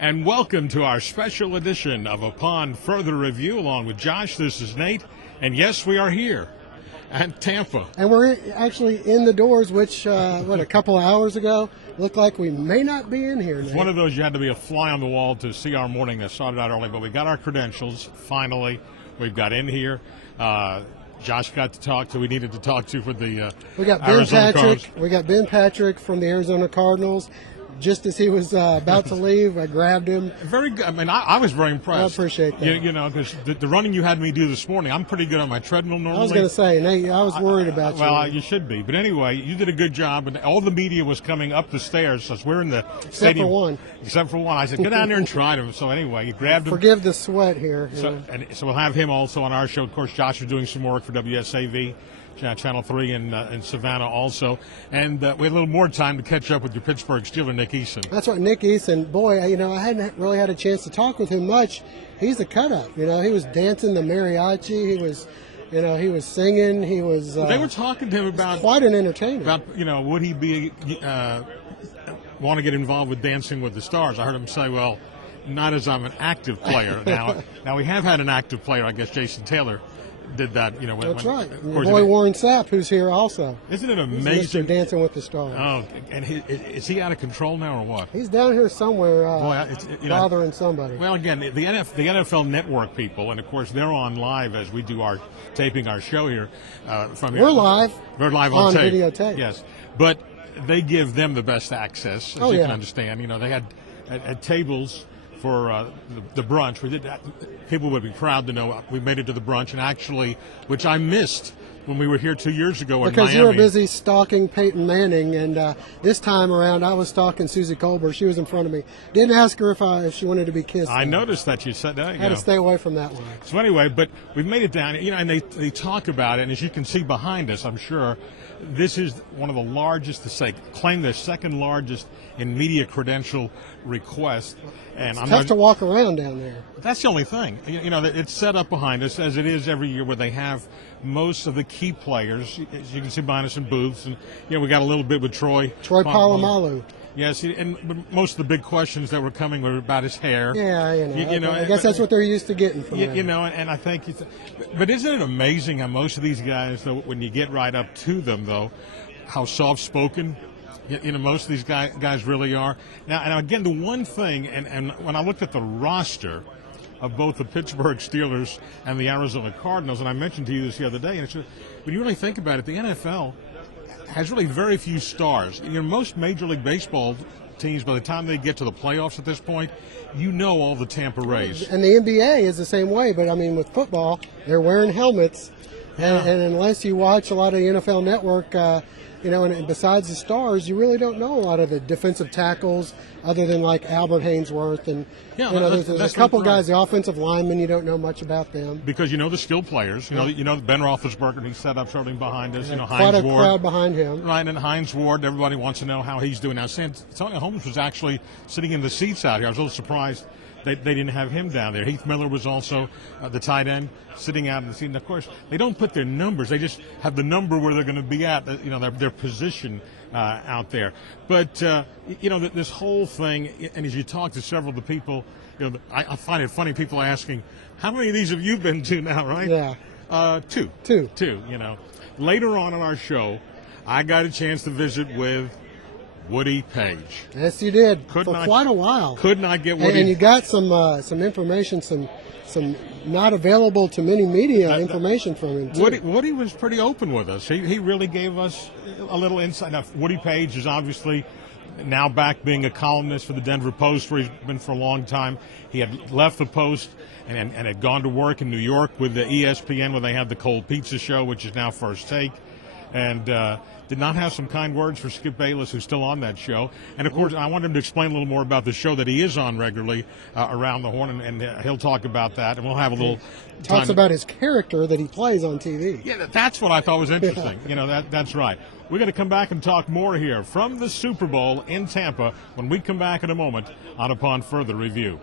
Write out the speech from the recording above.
And welcome to our special edition of Upon Further Review. Along with Josh, this is Nate. And yes, we are here at Tampa. And we're actually in the doors, which, a couple of hours ago, looked like we may not be in here, Nate. It's one of those you had to be a fly on the wall to see our morning that started out early. But we got our credentials, finally. We've got in here. Josh got to talk to, we needed to talk to for the we got Ben Arizona Patrick. Cardinals. We got Ben Patrick from the Arizona Cardinals. Just as he was about to leave, I grabbed him. Very good. I mean, I was very impressed. I appreciate that. You know, because the running you had me do this morning, I'm pretty good on my treadmill normally. I was going to say, Nate, I was worried about you. Well, you should be. But anyway, you did a good job. And all the media was coming up the stairs. So we're in the stadium. Except for one. I said, get down there and try them. So anyway, you grabbed him. Forgive the sweat here. So we'll have him also on our show. Of course, Josh is doing some work for WSAV. Channel 3 in Savannah also. And we had a little more time to catch up with your Pittsburgh Steeler, Nick Eason. That's right, Nick Eason. Boy, I hadn't really had a chance to talk with him much. He's a cut-up. He was dancing the mariachi. He was singing. He was... they were talking to him about... Quite an entertainer. About, would he be... want to get involved with Dancing with the Stars? I heard him say, well, not as I'm an active player. Now we have had an active player, I guess Jason Taylor did that, That's right. Your boy Warren Sapp, who's here also. Isn't it amazing? Mr. Dancing with the Stars. Oh, and is he out of control now or what? He's down here somewhere bothering somebody. Well, again, the NFL Network people, and of course they're on live as we do our taping our show here. From We're live. We're live on tape. Videotape. Yes, but they give them the best access, as you can understand. They had tables for the brunch. We did that. People would be proud to know we made it to the brunch, and actually, which I missed when we were here 2 years ago in Miami. Because you were busy stalking Peyton Manning, and this time around I was stalking Susie Colbert. She was in front of me. Didn't ask her if she wanted to be kissed. I noticed that you said that. Had to stay away from that one. So anyway, but we've made it down, and they talk about it, and as you can see behind us, I'm sure, this is one of the largest, claim the second largest in media credential request. And it's tough to walk around down there. That's the only thing. It's set up behind us, as it is every year, where they have most of the key players. As you can see behind us in booths. And, we got a little bit with Troy Polamalu. Yes, but most of the big questions that were coming were about his hair. Yeah, I guess that's what they're used to getting from him. And I think, but isn't it amazing how most of these guys, though, when you get right up to them, though, how soft-spoken, most of these guys really are. Now again, the one thing, and when I looked at the roster of both the Pittsburgh Steelers and the Arizona Cardinals, and I mentioned to you this the other day, and when you really think about it, the NFL has really very few stars. Most Major League Baseball teams, by the time they get to the playoffs at this point, all the Tampa Rays. And the NBA is the same way, but with football, they're wearing helmets. And unless you watch a lot of the NFL Network, and besides the stars, you really don't know a lot of the defensive tackles other than like Albert Hainsworth. And there's a couple guys, the offensive linemen, you don't know much about them. Because the skill players. Ben Roethlisberger, he's set up shortly behind us. Hines quite a Ward, crowd behind him. Right, and Hines Ward, everybody wants to know how he's doing. Now, Santonio Holmes was actually sitting in the seats out here. I was a little surprised they didn't have him down there. Heath Miller was also the tight end sitting out in the seat. And of course, they don't put their numbers. They just have the number where they're going to be at, their position out there. But, this whole thing, and as you talk to several of the people, I find it funny, people asking, how many of these have you been to now, right? Yeah. Two. Later on in our show, I got a chance to visit with Woody Page. Yes, you did. For quite a while. Could not get Woody. And you got some information, some not available to many media information from him, too. Woody was pretty open with us. He really gave us a little insight. Now, Woody Page is obviously now back being a columnist for the Denver Post, where he's been for a long time. He had left the Post and had gone to work in New York with the ESPN, where they have the Cold Pizza Show, which is now First Take. And did not have some kind words for Skip Bayless, who's still on that show. And, of course, I want him to explain a little more about the show that he is on regularly, Around the Horn, and he'll talk about that, and we'll have a little Talks about his character that he plays on TV. Yeah, that's what I thought was interesting. That's right. We're going to come back and talk more here from the Super Bowl in Tampa when we come back in a moment on Upon Further Review.